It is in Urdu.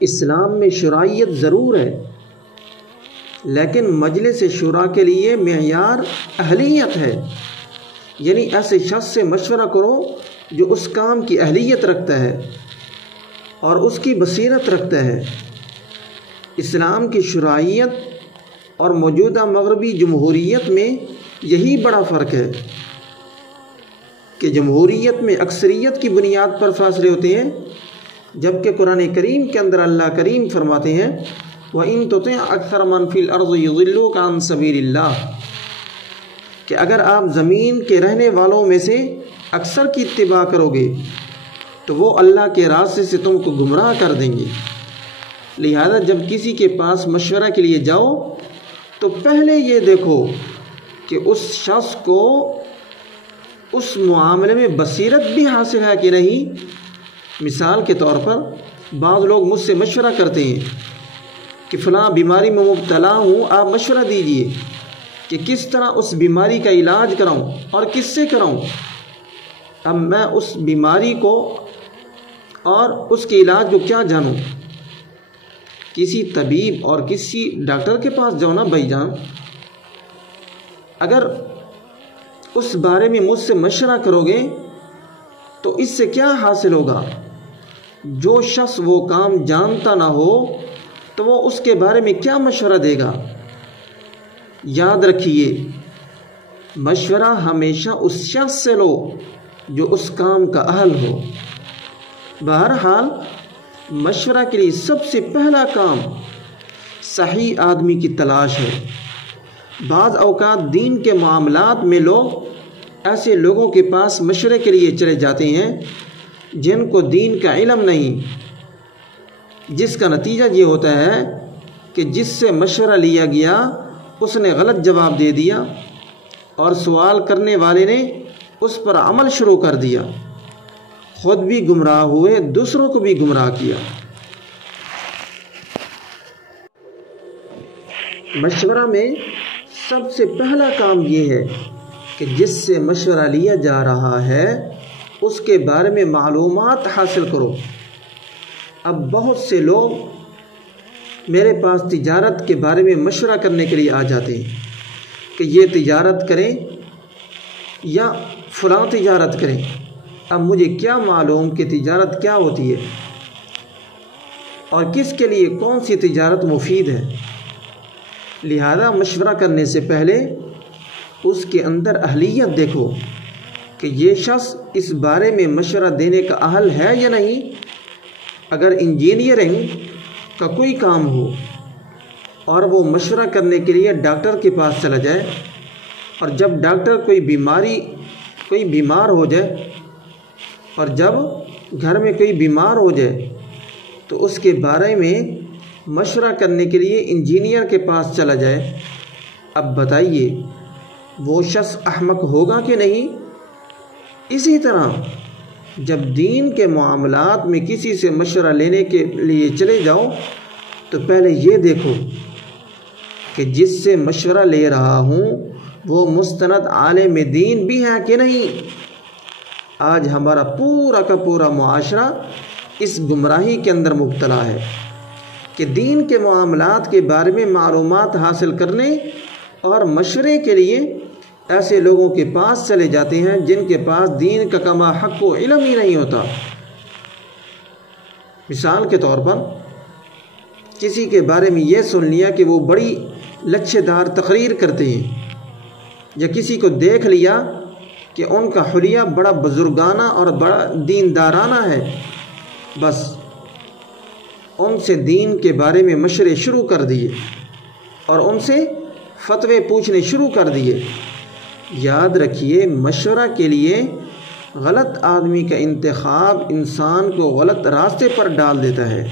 اسلام میں شرائط ضرور ہے، لیکن مجلس شورا کے لیے معیار اہلیت ہے، یعنی ایسے شخص سے مشورہ کرو جو اس کام کی اہلیت رکھتا ہے اور اس کی بصیرت رکھتا ہے۔ اسلام کی شرائط اور موجودہ مغربی جمہوریت میں یہی بڑا فرق ہے کہ جمہوریت میں اکثریت کی بنیاد پر فیصلے ہوتے ہیں، جبکہ قرآن کریم کے اندر اللہ کریم فرماتے ہیں وَإِن تُطِعْ أَكْثَرَ مَنْ فِي الْأَرْضِ يُضِلُّوكَ عَنْ سَبِيلِ اللَّهِ، کہ اگر آپ زمین کے رہنے والوں میں سے اکثر کی اتباع کرو گے تو وہ اللہ کے راستے سے تم کو گمراہ کر دیں گے۔ لہذا جب کسی کے پاس مشورہ کے لیے جاؤ تو پہلے یہ دیکھو کہ اس شخص کو اس معاملے میں بصیرت بھی حاصل ہے کہ نہیں۔ مثال کے طور پر بعض لوگ مجھ سے مشورہ کرتے ہیں کہ فلاں بیماری میں مبتلا ہوں، آپ مشورہ دیجئے کہ کس طرح اس بیماری کا علاج کراؤں اور کس سے کراؤں۔ اب میں اس بیماری کو اور اس کے علاج کو کیا جانوں؟ کسی طبیب اور کسی ڈاکٹر کے پاس جاؤ نا بھائی جان۔ اگر اس بارے میں مجھ سے مشورہ کرو گے تو اس سے کیا حاصل ہوگا؟ جو شخص وہ کام جانتا نہ ہو تو وہ اس کے بارے میں کیا مشورہ دے گا؟ یاد رکھیے، مشورہ ہمیشہ اس شخص سے لو جو اس کام کا اہل ہو۔ بہرحال مشورہ کے لیے سب سے پہلا کام صحیح آدمی کی تلاش ہے۔ بعض اوقات دین کے معاملات میں لوگ ایسے لوگوں کے پاس مشورے کے لیے چلے جاتے ہیں جن کو دین کا علم نہیں، جس کا نتیجہ یہ ہوتا ہے کہ جس سے مشورہ لیا گیا اس نے غلط جواب دے دیا اور سوال کرنے والے نے اس پر عمل شروع کر دیا، خود بھی گمراہ ہوئے، دوسروں کو بھی گمراہ کیا۔ مشورہ میں سب سے پہلا کام یہ ہے کہ جس سے مشورہ لیا جا رہا ہے اس کے بارے میں معلومات حاصل کرو۔ اب بہت سے لوگ میرے پاس تجارت کے بارے میں مشورہ کرنے کے لیے آ جاتے ہیں کہ یہ تجارت کریں یا فلاں تجارت کریں۔ اب مجھے کیا معلوم کہ تجارت کیا ہوتی ہے اور کس کے لیے کون سی تجارت مفید ہے؟ لہذا مشورہ کرنے سے پہلے اس کے اندر اہلیت دیکھو کہ یہ شخص اس بارے میں مشورہ دینے کا اہل ہے یا نہیں۔ اگر انجینئرنگ کا کوئی کام ہو اور وہ مشورہ کرنے کے لیے ڈاکٹر کے پاس چلا جائے، اور جب ڈاکٹر کوئی بیمار ہو جائے اور جب گھر میں کوئی بیمار ہو جائے تو اس کے بارے میں مشورہ کرنے کے لیے انجینئر کے پاس چلا جائے، اب بتائیے وہ شخص احمق ہوگا کہ نہیں؟ اسی طرح جب دین کے معاملات میں کسی سے مشورہ لینے کے لیے چلے جاؤ تو پہلے یہ دیکھو کہ جس سے مشورہ لے رہا ہوں وہ مستند عالم دین بھی ہے کہ نہیں۔ آج ہمارا پورا کا پورا معاشرہ اس گمراہی کے اندر مبتلا ہے کہ دین کے معاملات کے بارے میں معلومات حاصل کرنے اور مشورے کے لیے ایسے لوگوں کے پاس چلے جاتے ہیں جن کے پاس دین کا کما حق و علم ہی نہیں ہوتا۔ مثال کے طور پر کسی کے بارے میں یہ سن لیا کہ وہ بڑی لچھے دار تقریر کرتے ہیں، یا کسی کو دیکھ لیا کہ ان کا حلیہ بڑا بزرگانہ اور بڑا دیندارانہ ہے، بس ان سے دین کے بارے میں مشورے شروع کر دیے اور ان سے فتوے پوچھنے شروع کر دیے۔ یاد رکھیے، مشورہ کے لیے غلط آدمی کا انتخاب انسان کو غلط راستے پر ڈال دیتا ہے۔